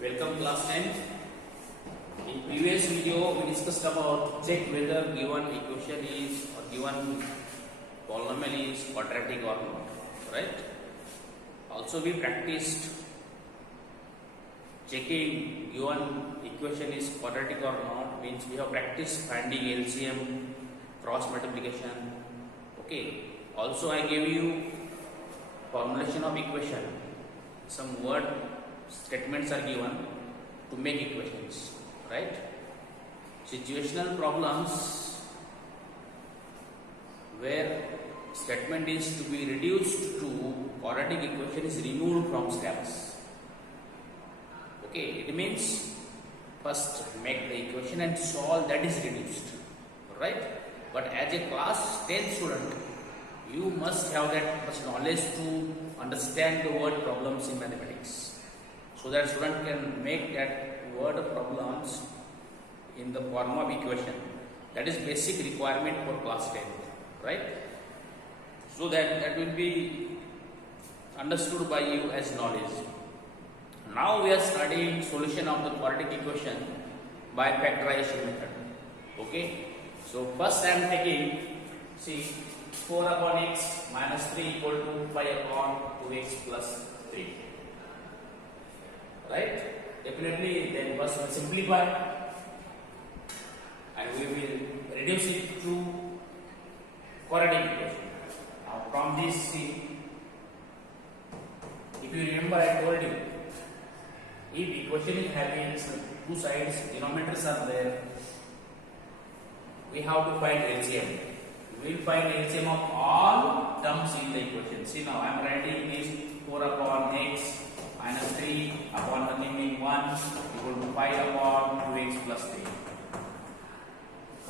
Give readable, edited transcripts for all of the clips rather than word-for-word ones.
Welcome class 10. In previous video we discussed about check whether given equation is or given polynomial is quadratic or not, right? Also we practiced checking given equation is quadratic or not, means we have practiced finding LCM, cross multiplication. Okay. Also I gave you formulation of equation. Some word statements are given to make equations, right? Situational problems where statement is to be reduced to quadratic equation is removed from steps. Okay, it means first make the equation and solve that is reduced, right? But as a class 10 student, you must have that much knowledge to understand the word problems in mathematics, so that student can make that word problems in the form of equation. That is basic requirement for class 10, right? So that will be understood by you as knowledge. Now we are studying solution of the quadratic equation by factorization method. Okay, so first I am taking, see, 4 upon x minus 3 equal to 5 upon 2x plus 3. Right? Definitely, then first we will simplify and we will reduce it to quadratic equation. Now from this, see, if you remember I told you, if equation is having two sides, denominators are there, we have to find LCM. We will find LCM of all terms in the equation. See, now I am writing this 4 upon x minus 3 upon the remaining 1 equal to 5 upon 2x plus 3.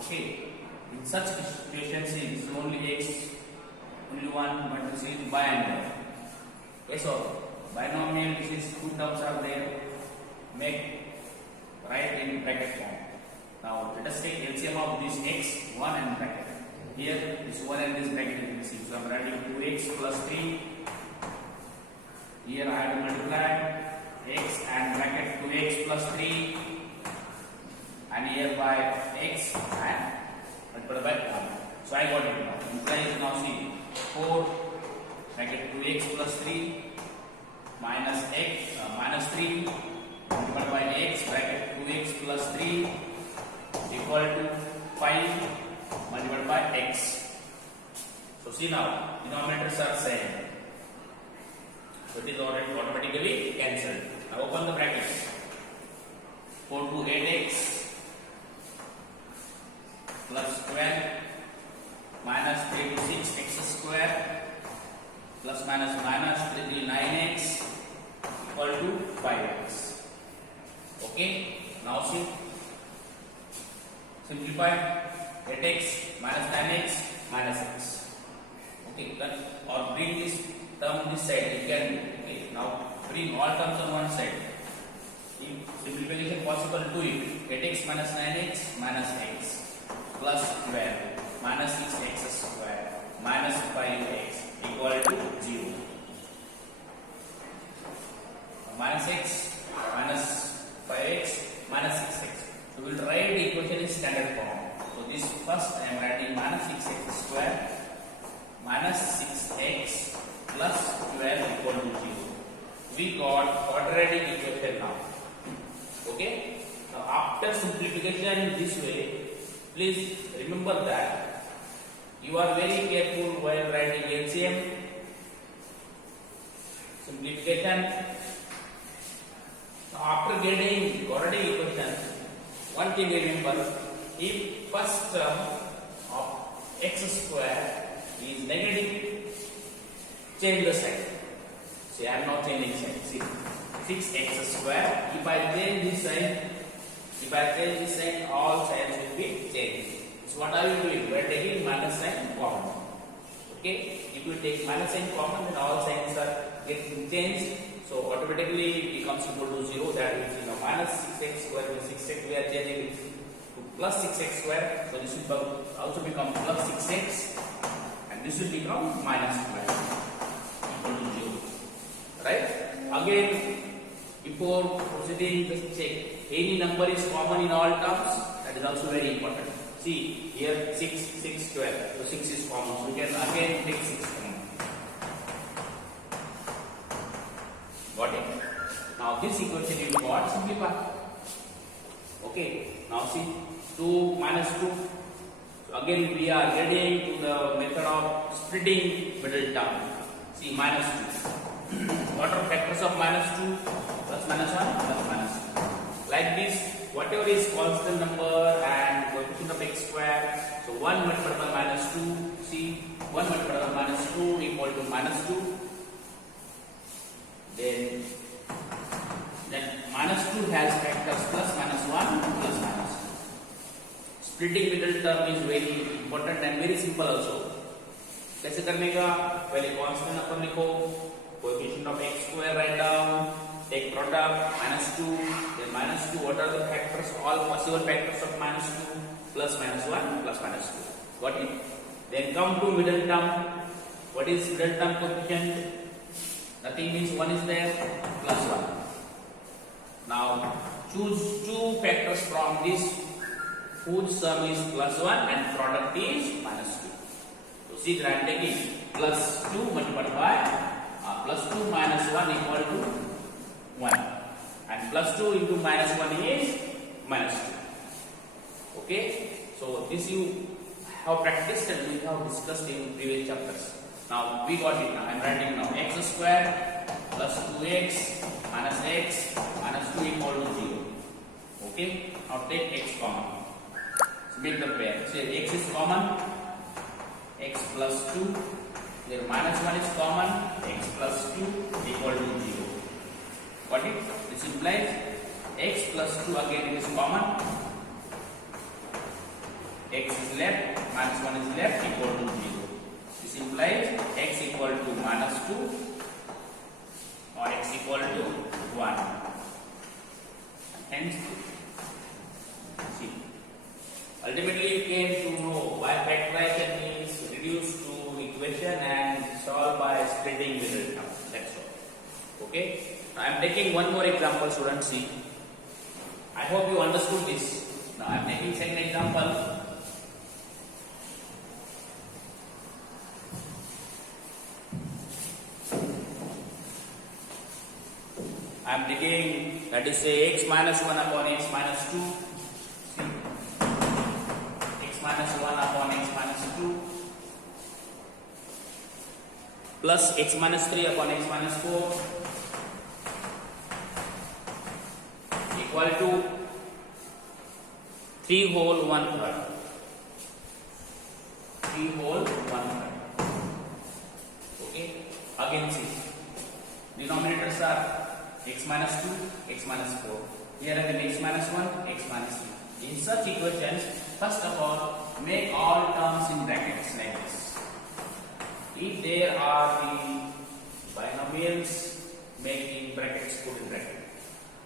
Okay, in such situations, it is only x, only 1, but this is binomial. Okay, so binomial, this is two terms are there, make write in bracket form. Now let us take LCM of this x, 1 and bracket. Here this 1 and this bracket is missing, so I am writing 2x plus 3. Here I have to multiply x and bracket 2x plus 3, and here by x and multiplied by 1. So I got it now. Implies now see 4 bracket 2x plus 3 minus x minus 3 multiplied by x bracket 2x plus 3 equal to 5 multiplied by x. So see now denominators are same. So it is already automatically cancelled. Now open the brackets. 4 to 8x plus 12 minus 3 to 6x square plus minus minus 3 to 9x equal to 5x. Okay. Now see, simplify 8x minus 9x minus x. Okay, or bring this term this side. You can, okay, now bring all terms on one side. If simplification possible, do it. 8x minus 9x minus x plus 12 minus 6x square minus 5x equal to 0. Minus x minus 5x minus 6x. So we will write the equation in standard form. So this first I am writing minus 6x square minus 6x plus 12 equal to 0. We got quadratic equation now. Okay. Now after simplification this way, please remember that you are very careful while writing LCM, simplification. Now after getting quadratic equation, one thing remember, if first term of x square is negative, change the sign. See, I am not changing sign. See, 6x square. If I change this sign, all signs will be changed. So what are you doing? We are taking minus sign common. Okay. If you take minus sign common, then all signs are getting changed. So automatically it becomes equal to 0. That means, you know, minus 6x square to 6x. We are changing it to plus 6x square. So this will also become plus 6x, and this will become minus 12 equal to 0. Right? Again, if before proceeding, just check any number is common in all terms. That is also very important. See here 6, 6, 12. So 6 is common. So we can again take 6 common. Got it? Now this equation you got, simplify. Okay. Now see 2 minus 2. So again we are getting to the method of splitting middle term. See minus 2. What are factors of minus 2? Plus minus 1, plus minus 2. Like this, whatever is constant number and coefficient of x square. So 1 multiplied by minus 2. See 1 multiplied by minus 2 equal to minus 2. Then minus 2 has factors plus minus 1 plus minus 2. Splitting middle term is very important and very simple also. कैसे करने का? पहले constant अपन लिखो, coefficient of x square write down, tech product minus 2, then minus 2 what are the factors, all possible factors of minus 2, plus minus 1 plus minus 2. Got it? Then come to middle term. What is middle term coefficient? Nothing means 1 is there, plus 1. Now choose two factors from this whose sum is plus 1 and product is minus 2. So see that I am taking plus 2 multiplied by plus 2 minus 1 equal to 1, and plus 2 into minus 1 is minus 2. Okay, so this you have practiced and we have discussed in previous chapters. Now we got it. Now I am writing now x square plus 2x minus x minus 2 equal to 0. Okay, now take x common. So make the pair. Say x is common, x plus 2, there minus 1 is common, x plus 2 equal to 0. Got it? This implies x plus 2 again it is common, x is left, minus 1 is left equal to 0. This implies x equal to minus 2 or x equal to 1. Hence, see, ultimately you came to know why factorization is reduced to equation and solved by splitting middle term. That's all. Okay. Now I am taking one more example, students. See, I hope you understood this. Now I am taking second example. I am taking, that is say x minus 1 upon x minus 2. See, x minus 1 upon x minus 2 plus x minus 3 upon x minus 4 equal to 3 whole 1/3. 3 whole 1/3. Okay. Again see, denominators are x minus 2, x minus 4. Here again x minus 1, x minus 2. In such equations, first of all, make all terms in brackets like this. If there are the binomials, make in brackets, put in bracket.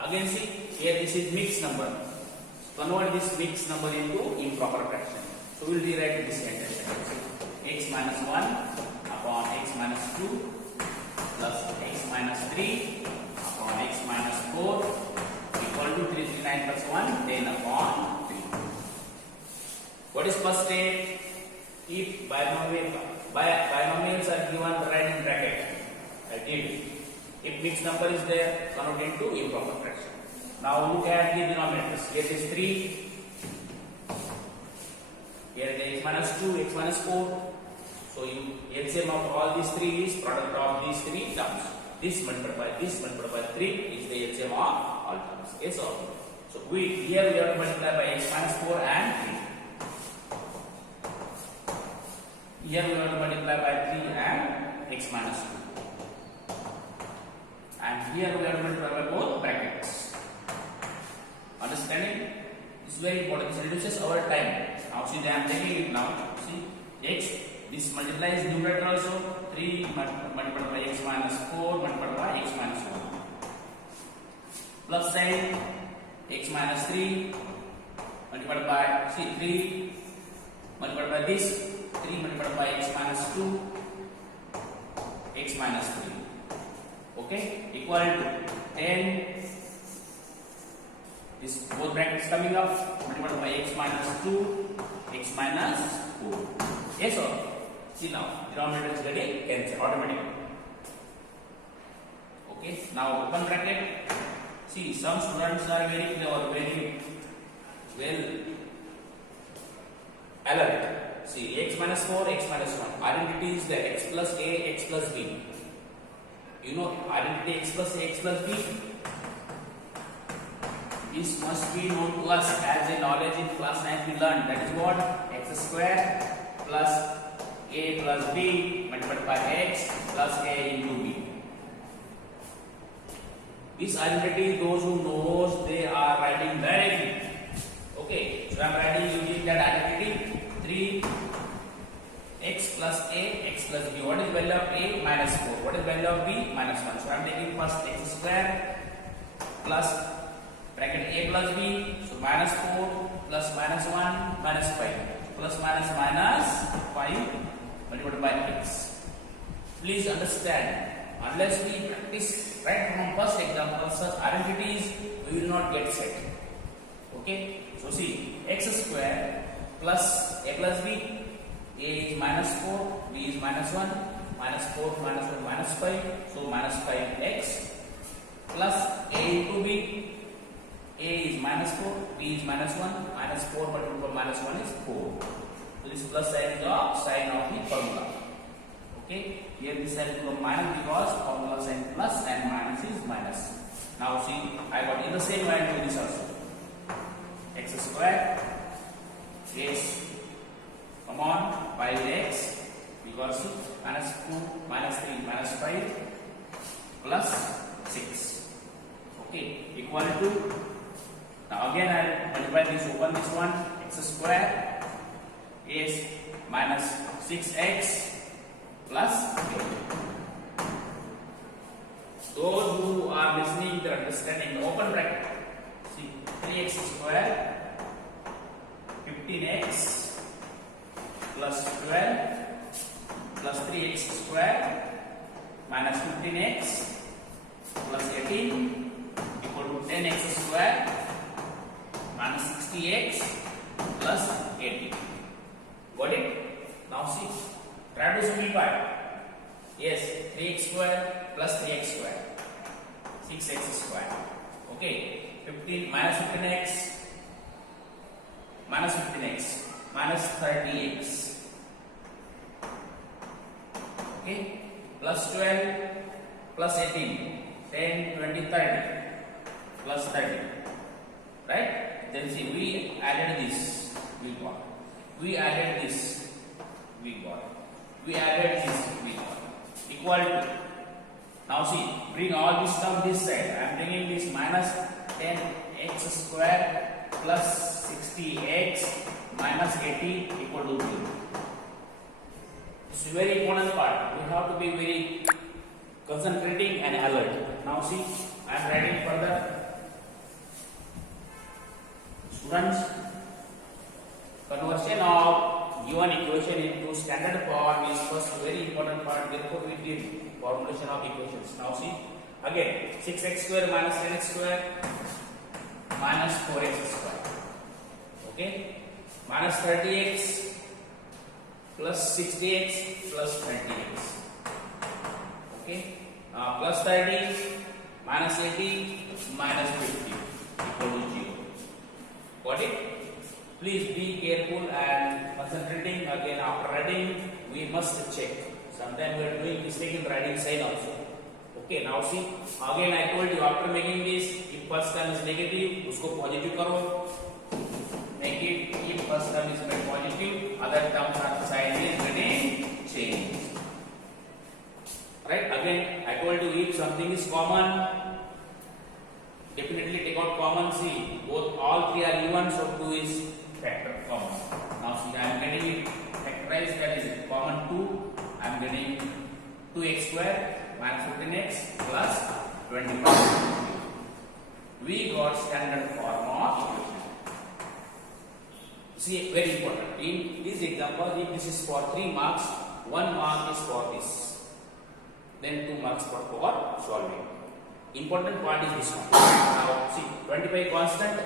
Again see, here this is mixed number. Convert this mixed number into improper fraction. So we will rewrite this expression. X minus 1 upon x minus 2 plus x minus 3 upon x minus 4 equal to 339 plus 1, 10 upon 3. What is first step? If binomials are given, write in bracket. I did. If mixed number is there, convert into improper fraction. Now look at the denominators. Here is 3. Here the x minus 2, x minus 4. So LCM of all these 3 is product of these 3 terms. This multiplied by 3 is the LCM of all terms. Yes or no? So here we have to multiply by x minus 4 and 3. Here we have to multiply by 3 and x minus 2. And here we have to multiply by both brackets. Understanding? This is very important. This reduces our time. Now see, I am taking it now. See, x, this multiplies numerator also. 3 multiplied by x minus 4 multiplied by x minus 1. Plus sign, x minus 3 multiplied by, see, 3 multiplied by this, 3 multiplied by x minus 2, x minus 3. Okay, equal to 10. This both brackets coming up, multiplied by x minus 2, x minus 4. Yes or? See now, denominator is getting cancelled automatically. Okay, now open bracket. See, some students are very clever, very well alert. See, x minus 4, x minus 1. Identity is there, x plus a, x plus b. You know identity x plus a, x plus b. This must be known to us as a knowledge in class 9 we learned. That is what? X square plus a plus b multiplied by x plus a into b. This identity, those who knows, they are writing directly. Okay, so I am writing using that identity 3 x plus a, x plus b. What is value of a? Minus 4. What is value of b? Minus 1. So I am taking first x square plus bracket a plus b. So minus 4 plus minus 1 minus 5 plus minus minus 5 multiplied by x. Please understand, unless we practice right from first example, such identities we will not get set. Okay, so see, x square plus a plus b. A is minus 4, b is minus 1, minus 4, minus 1, minus 5, so minus 5x plus a into b. A is minus 4, b is minus 1, minus 4 multiplied by minus 1 is 4. So this plus sign is the sign of the formula. Okay, here this sign is minus because formula sign plus and minus is minus. Now see, I got in the same way to this also. X square is, come on, 5x because minus 2, minus 3, minus 5 plus 6. Okay, equal to, now again I will multiply this, open this one, x square is minus 6x plus 8. Those who are listening, they are understanding the open bracket. See, 3x square, 15x plus 12 plus 3x square minus 15x plus 18 equal to 10x square minus 60x plus 18. Got it? Now see, try to simplify. Yes, 3x square plus 3x square, 6x square. Okay, 15 minus 15x minus 15x minus 30x. Okay, plus 12 plus 18, 10, 20, 30 plus 30. Right? Then see, we added this, we got. We added this, we got. We added this, we got. Equal to. Now see, bring all this stuff this side. I am bringing this minus 10x square plus 60x minus 80 equal to 0. This is a very important part. We have to be very concentrating and alert. Now see, I am writing further. Students, conversion of given equation into standard form is first very important part. Therefore, we did formulation of equations. Now see, again 6x square minus 10x square minus 4x square. Okay, minus 30x plus 60x plus 30x. Okay, plus 30 minus 80 minus 50 equal to 0. Got it? Please be careful and concentrating. Again, after writing, we must check. Sometimes we are doing mistake in writing sign also. Okay, now see, again I told you, after making this, if first term is negative, usko positive karo. Make it, if first term is made positive, other terms are sign is getting changed. Right? Again, I told you, if something is common, definitely take out common. See, both all three are even, so 2 is factor common. Now see, I am getting it factorized, that is common 2. I am getting 2x square minus 15x plus 25. We got standard form of equation. See, very important. In this example, if this is for 3 marks, 1 mark is for this. then 2 marks for solving. Important part is this one. Now see, 25 constant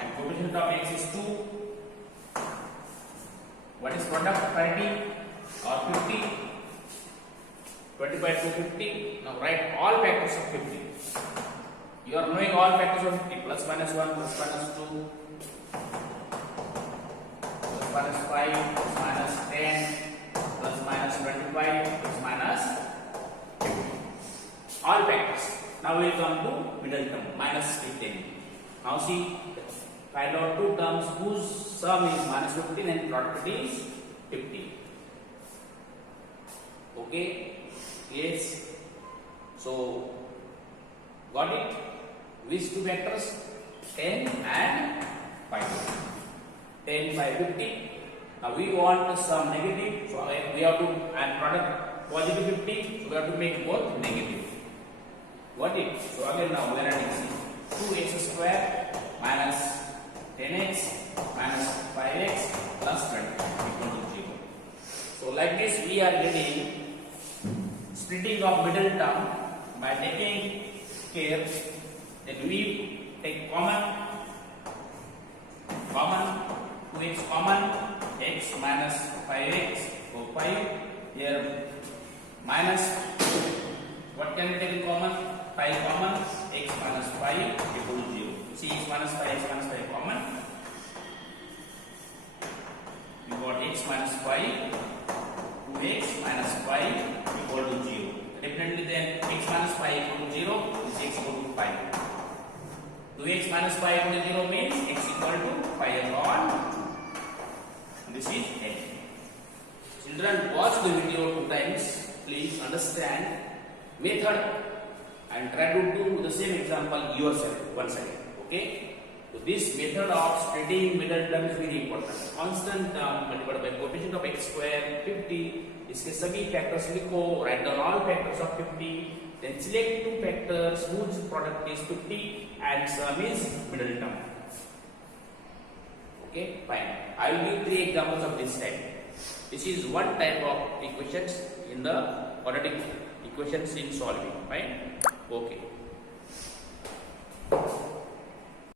and coefficient of x is 2. What is product? 30 or 50? 25 to 50. Now write all factors of 50. You are knowing all factors of 50. Plus minus 1, plus minus 2, plus minus 5, plus minus 10, plus minus 25, plus minus 50. All factors. Now we will come to middle term, minus 15. Now see, find out two terms whose sum is minus 15 and product is 50. Okay? Yes. So, got it? Which two factors? 10 and 5. 10 by 50. Now we want to sum negative, so we have to, and product positive 50, so we have to make both negative. Got it? So again now we are adding 2x square minus 10x minus 5x plus 20 equal to 0. So like this we are getting splitting of middle term by taking care that we take common 2x common, x minus 5x, so 5 here minus, what can we take in common? 5 common, x minus 5 equal to 0. See, x minus 5 common. We got x minus 5, 2x minus 5 equal to 0. Definitely then x minus 5 equal to 0 is x equal to 5. 2x minus 5 equal to 0 means x equal to 5 upon. This is x. Children, watch the video 2 times. Please understand method and try to do the same example yourself once again. Okay? So this method of splitting middle term is very important. Constant term multiplied by coefficient of x square 50. इसके सभी factors लिखो. Write down all factors of 50. Then select two factors whose product is 50 and sum is middle term. Okay, fine. I will give 3 examples of this type. This is one type of equations in the quadratic equations in solving. Fine. Okay.